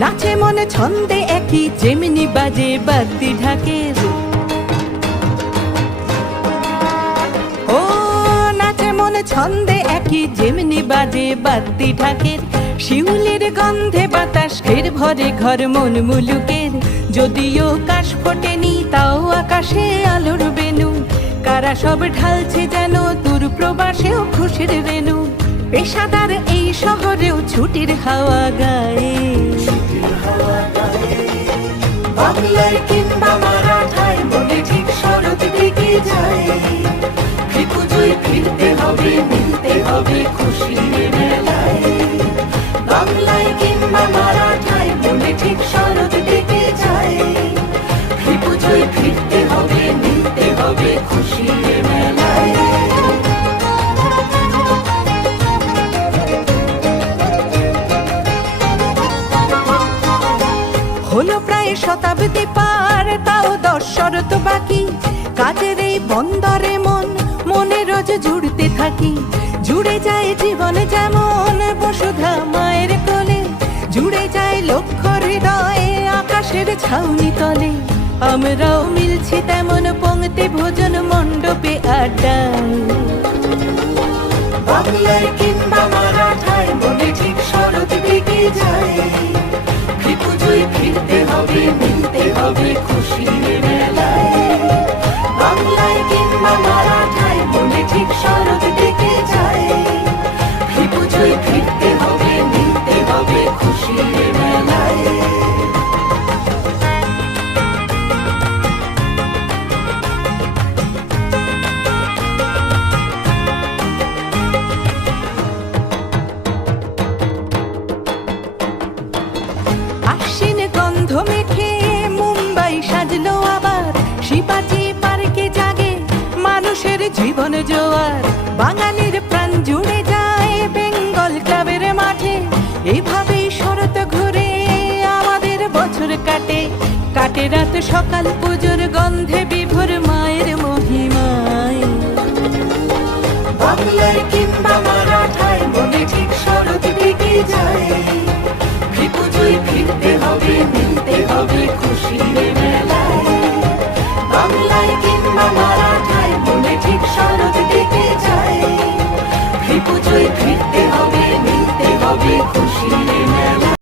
নাচে মনে ছন্দে একই যেমনি বাজে বাদ্যি ঢাকের। ও নাচে মনে ছন্দে একই যেমনি বাজে বাদ্যি ঢাকের। শিউলির গন্ধে বাতাস ফের ভরে ঘর মন মুলুকের। যদিও কাশ ফোটেনি তাও আকাশে আলোর বেনু। কারা সব ঢালছে যেন দূর প্রবাসেও খুশির রেণু। পেশাদার এই শহরেও ছুটির হাওয়া গায়ে। বাংলায় কিংবা মারাঠায় মনে ঠিক শরৎ ঢেকে যায়। পুজোয় ফিরতে হবে, মিলতে হবে খুশির মেলায়। বাংলায় কিংবা মারাঠায় মনে ঠিক শরৎ ঢেকে যায়। পুজোয় ফিরতে হবে, মিলতে হবে খুশির মেলায়। হলো প্রায় শতাব্দী পার, তাও 10 শরৎ বাকি। কাজের এই বন্দরে মনে রোজ জুড়তে থাকি। জুড়ে যায় জীবন যেমন বসুধা মায়ের কোলে। জুড়ে যায় লক্ষ হৃদয়ে আকাশের ছাউনি তলে। আমরাও মিলছি তেমন পংক্তি ভোজন মণ্ডপে আড্ডায়। বাংলায় কিংবা মারাঠায় মনে ঠিক শরৎ ঢেকে যায়। পুজোয় ফিরতে হবে, মিলতে হবে খুশির মেলায়। বাংলায় কিংবা মারাঠায় মনে ঠিক শরৎ ঢেকে যায়। পুজোয় ফিরতে হবে, মিলতে হবে খুশির মেলায়। আশ্বিন গন্ধ মেখে মুম্বাই সাজলো আবার। শিবাজি পার্কে জাগে মানুষের জীবন জোয়ার। বাঙালির প্রাণ জুড়ে যায় বেঙ্গল ক্লাবের মাঠে। এভাবেই শরৎ ঘুরে আমাদের বছর কাটে। কাটে রাত সকাল পুজোর গন্ধে বিভোর মায়ের মহিমায়। বাংলায় কিংবা মারাঠায় মনে ঠিক শরৎ ঢেকে যায়।